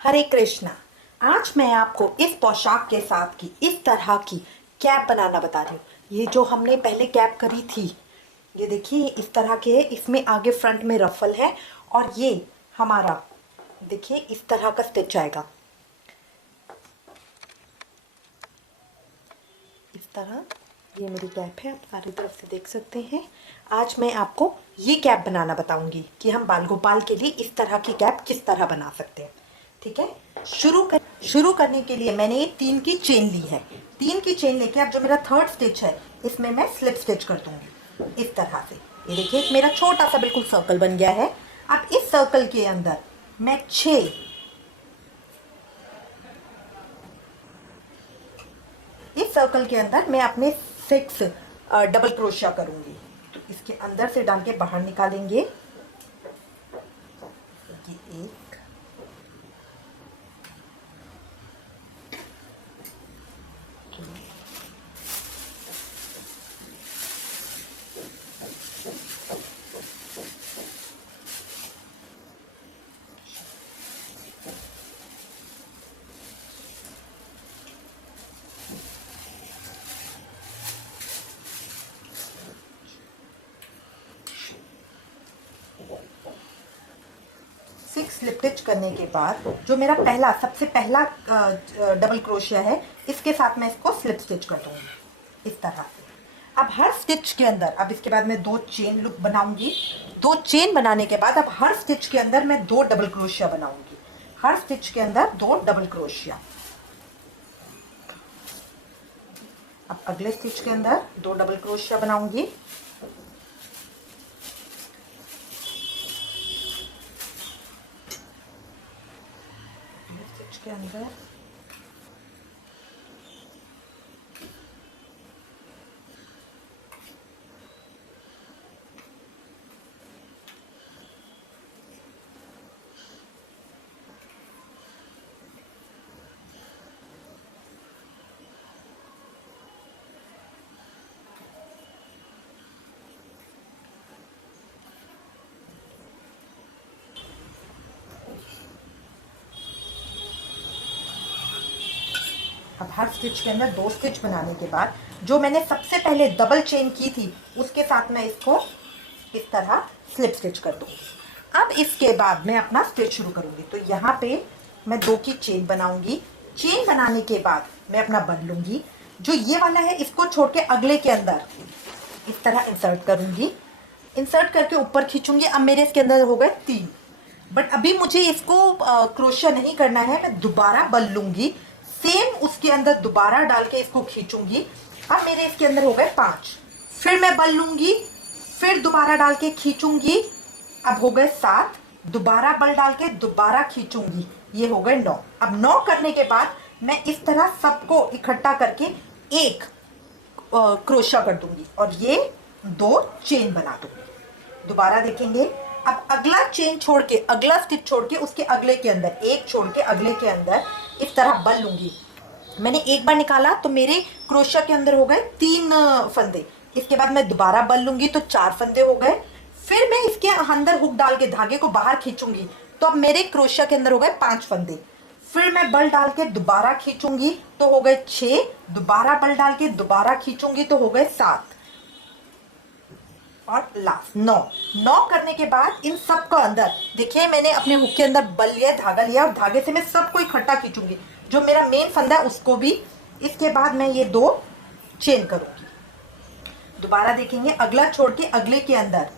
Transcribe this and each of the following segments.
हरे कृष्णा। आज मैं आपको इस पोशाक के साथ की इस तरह की कैप बनाना बता रही हूँ। ये जो हमने पहले कैप करी थी, ये देखिए इस तरह के है। इसमें आगे फ्रंट में रफल है और ये हमारा देखिए इस तरह का स्टिच आएगा, इस तरह। ये मेरी कैप है, आप सारी तरफ से देख सकते हैं। आज मैं आपको ये कैप बनाना बताऊंगी कि हम बाल गोपाल के लिए इस तरह की कैप किस तरह बना सकते हैं। ठीक है, शुरू करने के लिए मैंने 3 की चेन ली है। 3 की चेन लेके अब जो मेरा थर्ड स्टिच है इसमें मैं स्लिप स्टिच कर दूंगी इस तरह से। ये देखिए एक मेरा छोटा सा बिल्कुल सर्कल बन गया है। अब इस सर्कल के अंदर मैं 6 इस सर्कल के अंदर मैं अपने 6 डबल क्रोशिया करूंगी। तो इसके अंदर से डाल के बाहर निकालेंगे। ये एक, 6 स्लिप स्टिच करने के बाद जो मेरा सबसे पहला डबल क्रोशिया है, इसके साथ मैं इसको स्लिप स्टिच कर दूंगी इस तरह से। अब हर स्टिच के अंदर, अब इसके बाद मैं 2 चेन लूप बनाऊंगी। 2 चेन बनाने के बाद अब हर स्टिच के अंदर मैं 2 डबल क्रोशिया बनाऊंगी। हर स्टिच के अंदर 2 डबल क्रोशिया। अब अगले स्टिच के अंदर 2 डबल क्रोशिया बनाऊंगी। स्टिच के अंदर अब हर स्टिच के अंदर 2 स्टिच बनाने के बाद जो मैंने सबसे पहले डबल चेन की थी उसके साथ मैं इसको इस तरह स्लिप स्टिच कर दूंगी। अब इसके बाद मैं अपना स्टिच शुरू करूंगी। तो यहाँ पे मैं 2 की चेन बनाऊंगी। चेन बनाने के बाद मैं अपना बन लूंगी। जो ये वाला है इसको छोड़ के अगले के अंदर इस तरह इंसर्ट करूंगी। इंसर्ट करके ऊपर खींचूंगी। अब मेरे इसके अंदर हो गए 3, बट अभी मुझे इसको क्रोशिया नहीं करना है। मैं दोबारा बल लूंगी, सेम उसके अंदर दोबारा डाल के इसको खींचूंगी। अब मेरे इसके अंदर हो गए 5। फिर मैं बल लूंगी, फिर दोबारा डाल के खींचूंगी। अब हो गए 7, दोबारा बल डाल के दोबारा खींचूंगी। ये हो गए 9। अब 9 करने के बाद मैं इस तरह सबको इकट्ठा करके एक क्रोशिया कर दूंगी और ये 2 चेन बना दूंगी। दोबारा देखेंगे। अब अगला चेन छोड़ के, अगला स्टिच छोड़ के उसके अगले के अंदर, एक छोड़ के अगले के अंदर इस तरह बल लूंगी। मैंने एक बार निकाला तो मेरे क्रोशिया के अंदर हो गए 3 फंदे। इसके बाद मैं दोबारा बल लूंगी तो 4 फंदे हो गए। फिर मैं इसके अंदर हुक डाल के धागे को बाहर खींचूंगी तो अब मेरे क्रोशिया के अंदर हो गए 5 फंदे। फिर मैं बल डाल के दोबारा खींचूंगी तो हो गए 6, दोबारा बल डाल के दोबारा खींचूंगी तो हो गए 7 और लास्ट 9 करने के बाद इन सब का अंदर देखिए मैंने अपने हुक के अंदर बल लिया, धागा लिया और धागे से मैं सबको इकट्ठा खींचूंगी, जो मेरा मेन फंदा है उसको भी। इसके बाद मैं ये 2 चेन करूंगी। दोबारा देखेंगे, अगला छोड़ के अगले के अंदर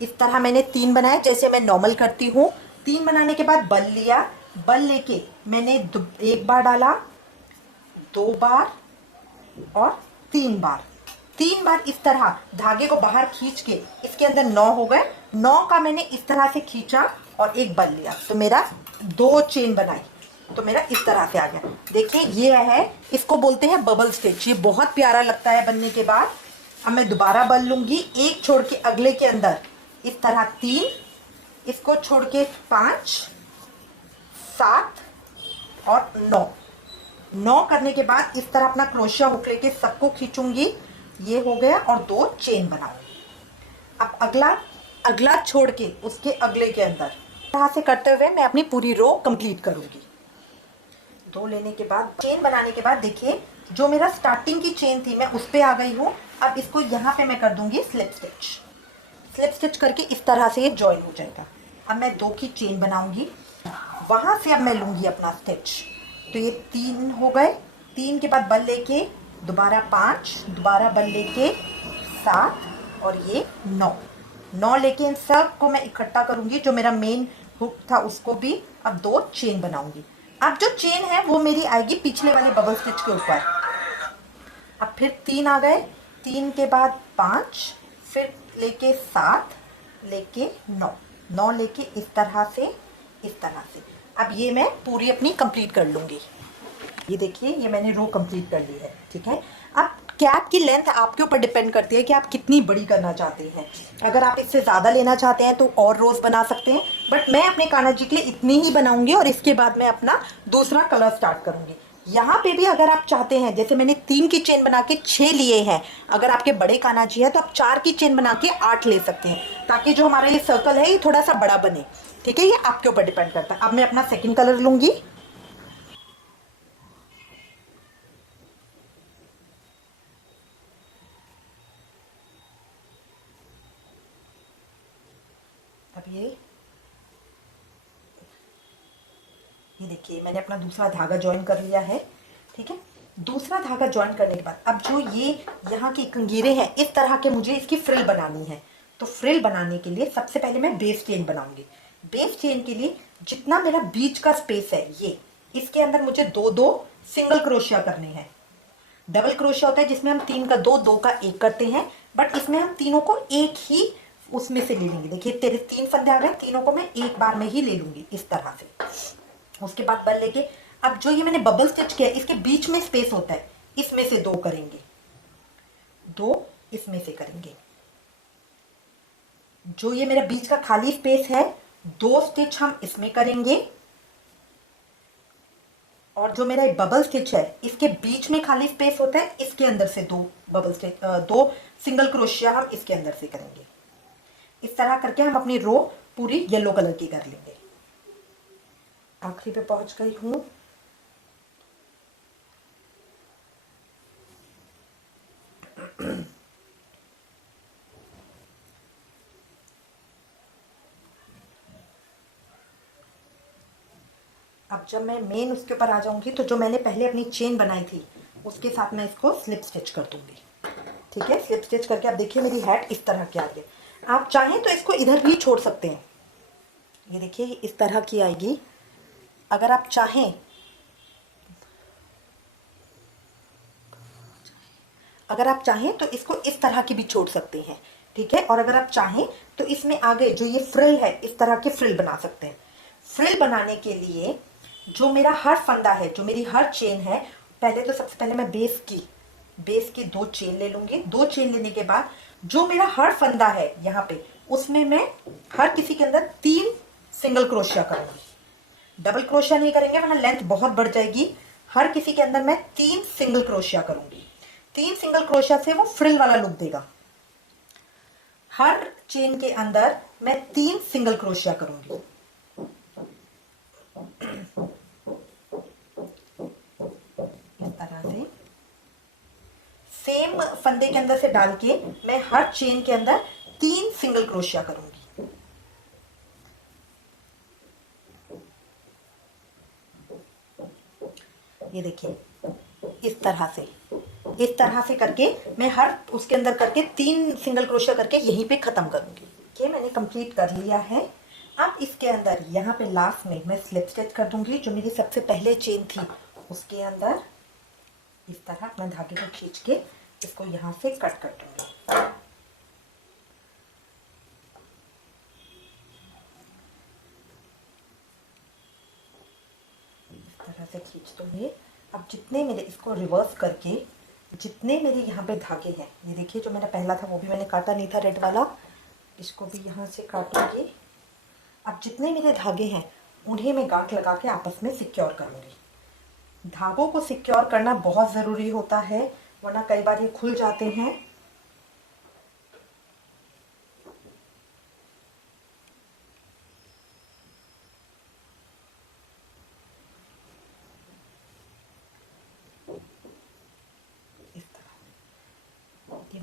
इस तरह मैंने 3 बनाए जैसे मैं नॉर्मल करती हूँ। 3 बनाने के बाद बल लिया, बल लेके मैंने 1 बार डाला, 2 बार और 3 बार। 3 बार इस तरह धागे को बाहर खींच के इसके अंदर 9 हो गए। 9 का मैंने इस तरह से खींचा और एक बल लिया तो मेरा 2 चेन बनाई तो मेरा इस तरह से आ गया। देखिए ये है, इसको बोलते हैं बबल स्टिच। ये बहुत प्यारा लगता है बनने के बाद। अब मैं दोबारा बल लूंगी, एक छोड़ के अगले के अंदर इस तरह 3, इसको छोड़ के 5, 7 और 9 करने के बाद इस तरह अपना क्रोशिया हुक लेके सबको खींचूंगी। ये हो गया और 2 चेन बनाऊंगी। अब अगला छोड़ के उसके अगले के अंदर तरह से करते हुए मैं अपनी पूरी रो कंप्लीट करूंगी। 2 लेने के बाद चेन बनाने के बाद देखिए जो मेरा स्टार्टिंग की चेन थी मैं उस पे आ गई हूँ। अब इसको यहाँ पे मैं कर दूंगी स्लिप स्टिच। स्लिप स्टिच करके इस तरह से ये जॉइन हो जाएगा। अब मैं 2 की चेन बनाऊंगी, वहां से अब मैं लूंगी अपना स्टिच। तो ये 3 हो गए, 3 के बाद बल लेके दोबारा 5, दोबारा बल लेके 7 और ये 9 लेके इन सब को मैं इकट्ठा करूंगी। जो मेरा मेन हुक था उसको भी अब 2 चेन बनाऊंगी। अब जो चेन है वो मेरी आएगी पिछले वाले बबल स्टिच के ऊपर। अब फिर 3 आ गए, 3 के बाद 5, फिर लेके 7, लेके 9 लेके इस तरह से, इस तरह से। अब ये मैं पूरी अपनी कंप्लीट कर लूंगी। ये देखिए ये मैंने रो कंप्लीट कर ली है, ठीक है। अब कैप की लेंथ आपके ऊपर डिपेंड करती है कि आप कितनी बड़ी करना चाहते हैं। अगर आप इससे ज़्यादा लेना चाहते हैं तो और रोज़ बना सकते हैं, बट मैं अपने कान्हा जी के लिए इतनी ही बनाऊंगी और इसके बाद मैं अपना दूसरा कलर स्टार्ट करूंगी। यहाँ पे भी अगर आप चाहते हैं, जैसे मैंने 3 की चेन बना के 6 लिए हैं, अगर आपके बड़े कान्हा जी है तो आप 4 की चेन बना के 8 ले सकते हैं, ताकि जो हमारा ये सर्कल है ये थोड़ा सा बड़ा बने, ठीक है। ये आपके ऊपर डिपेंड करता है। अब मैं अपना सेकेंड कलर लूंगी। अब ये देखिए मैंने अपना दूसरा धागा ज्वाइन कर लिया है, ठीक है। दूसरा धागा ज्वाइन करने के बाद अब जो ये यहाँ की कंगीरे हैं इस तरह के मुझे इसकी फ्रिल बनानी है। तो फ्रिल बनाने के लिए सबसे पहले मैं बेस चेन बनाऊंगी। बेस चेन के लिए जितना मेरा बीच का स्पेस है ये, इसके अंदर मुझे 2 सिंगल क्रोशिया करने हैं। डबल क्रोशिया होता है जिसमें हम 3 का 2, 2 का 1 करते हैं, बट इसमें हम तीनों को एक ही उसमें से ले लेंगे। देखिए तेरे 3 फंदे आ गए, तीनों को मैं एक बार में ही ले लूंगी इस तरह से। उसके बाद बल लेके अब जो ये मैंने बबल स्टिच किया है इसके बीच में स्पेस होता है, इसमें से 2 करेंगे, 2 इसमें से करेंगे। जो ये मेरा बीच का खाली स्पेस है 2 स्टिच हम इसमें करेंगे, और जो मेरा एक बबल स्टिच है इसके बीच में खाली स्पेस होता है, इसके अंदर से 2 बबल स्टिच, 2 सिंगल क्रोशिया हम इसके अंदर से करेंगे। इस तरह करके हम अपनी रो पूरी येलो कलर की कर लेंगे। आखिरी पे पहुंच गई हूं। अब जब मैं मेन उसके ऊपर आ जाऊंगी तो जो मैंने पहले अपनी चेन बनाई थी उसके साथ मैं इसको स्लिप स्टिच कर दूंगी, ठीक है। स्लिप स्टिच करके अब देखिए मेरी हैट इस तरह की आ गई। आप चाहें तो इसको इधर भी छोड़ सकते हैं। ये देखिए इस तरह की आएगी। अगर आप चाहें, अगर आप चाहें तो इसको इस तरह की भी छोड़ सकते हैं, ठीक है। और अगर आप चाहें तो इसमें आगे जो ये फ्रिल है इस तरह के फ्रिल बना सकते हैं। फ्रिल बनाने के लिए जो मेरा हर फंदा है, जो मेरी हर चेन है, पहले तो सबसे पहले मैं बेस की 2 चेन ले लूंगी। 2 चेन लेने के बाद जो मेरा हर फंदा है यहाँ पे उसमें मैं हर किसी के अंदर 3 सिंगल क्रोशिया करूंगी। डबल क्रोशिया नहीं करेंगे वरना लेंथ बहुत बढ़ जाएगी। हर किसी के अंदर मैं 3 सिंगल क्रोशिया करूंगी। 3 सिंगल क्रोशिया से वो फ्रिल वाला लुक देगा। हर चेन के अंदर मैं 3 सिंगल क्रोशिया करूंगी। इस तरह से सेम फंदे के अंदर से डाल के मैं हर चेन के अंदर 3 सिंगल क्रोशिया करूंगी। ये देखिए इस तरह से करके मैं हर उसके अंदर करके 3 सिंगल क्रोशिया करके यहीं पे खत्म करूंगी। ये मैंने कंप्लीट कर लिया है। अब इसके अंदर यहाँ पे लास्ट में मैं स्लिप स्टिच कर दूंगी। जो मेरी सबसे पहले चेन थी उसके अंदर इस तरह मैं धागे को खींच के इसको यहाँ से कट कर दूंगी। इस तरह से खींच दूंगी। अब जितने मेरे, इसको रिवर्स करके जितने मेरे यहाँ पे धागे हैं, ये देखिए जो मेरा पहला था वो भी मैंने काटा नहीं था रेड वाला, इसको भी यहाँ से काटूंगी। अब जितने मेरे धागे हैं उन्हें मैं गांठ लगा के आपस में सिक्योर करूंगी। धागों को सिक्योर करना बहुत ज़रूरी होता है वरना कई बार ये खुल जाते हैं।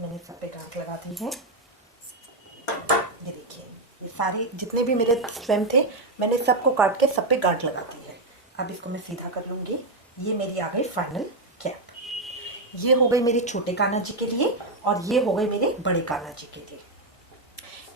मैंने सब पे गांठ लगा दी है। ये देखिए, ये सारे जितने भी मेरे स्वयं थे मैंने सबको काट के सब पे गांठ लगा दी है। अब इसको मैं सीधा कर लूँगी। ये मेरी आ गई फाइनल कैप। ये हो गई मेरे छोटे कान्हा जी के लिए और ये हो गई मेरे बड़े कान्हा जी के लिए।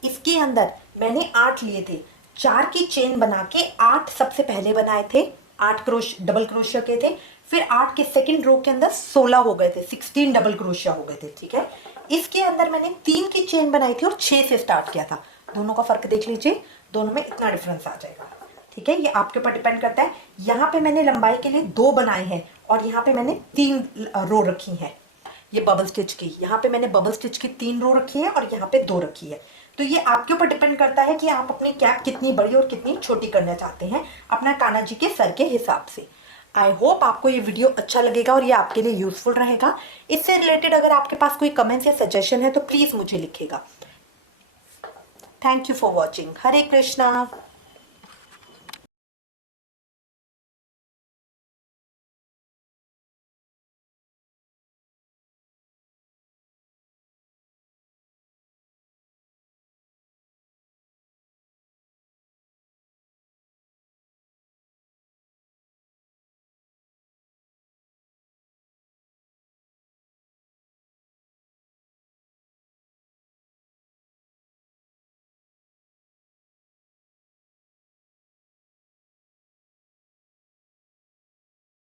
इसके अंदर मैंने 8 लिए थे, 4 की चेन बना के 8 सबसे पहले बनाए थे, 8 डबल क्रोशिया के थे। फिर 8 के सेकंड रो के अंदर 16 हो गए थे, 16 डबल क्रोशिया हो गए थे। ठीक है, इसके अंदर मैंने 3 की चेन बनाई थी और 6 से स्टार्ट किया था। दोनों का फर्क देख लीजिए, दोनों में इतना डिफरेंस आ जाएगा। ठीक है, ये आपके ऊपर डिपेंड करता है। यहाँ पे मैंने लंबाई के लिए 2 बनाए हैं और यहाँ पे मैंने 3 रो रखी हैं। ये बबल स्टिच की, यहाँ पे मैंने बबल स्टिच की 3 रो रखी है और यहाँ पे 2 रखी है। तो ये आपके ऊपर डिपेंड करता है कि आप अपनी कैप कितनी बड़ी और कितनी छोटी करना चाहते हैं अपना कान्हा जी के सर के हिसाब से। आई होप आपको ये वीडियो अच्छा लगेगा और ये आपके लिए यूजफुल रहेगा। इससे रिलेटेड अगर आपके पास कोई कमेंट्स या सजेशन है तो प्लीज़ मुझे लिखिएगा। Thank you for watching. Hare Krishna.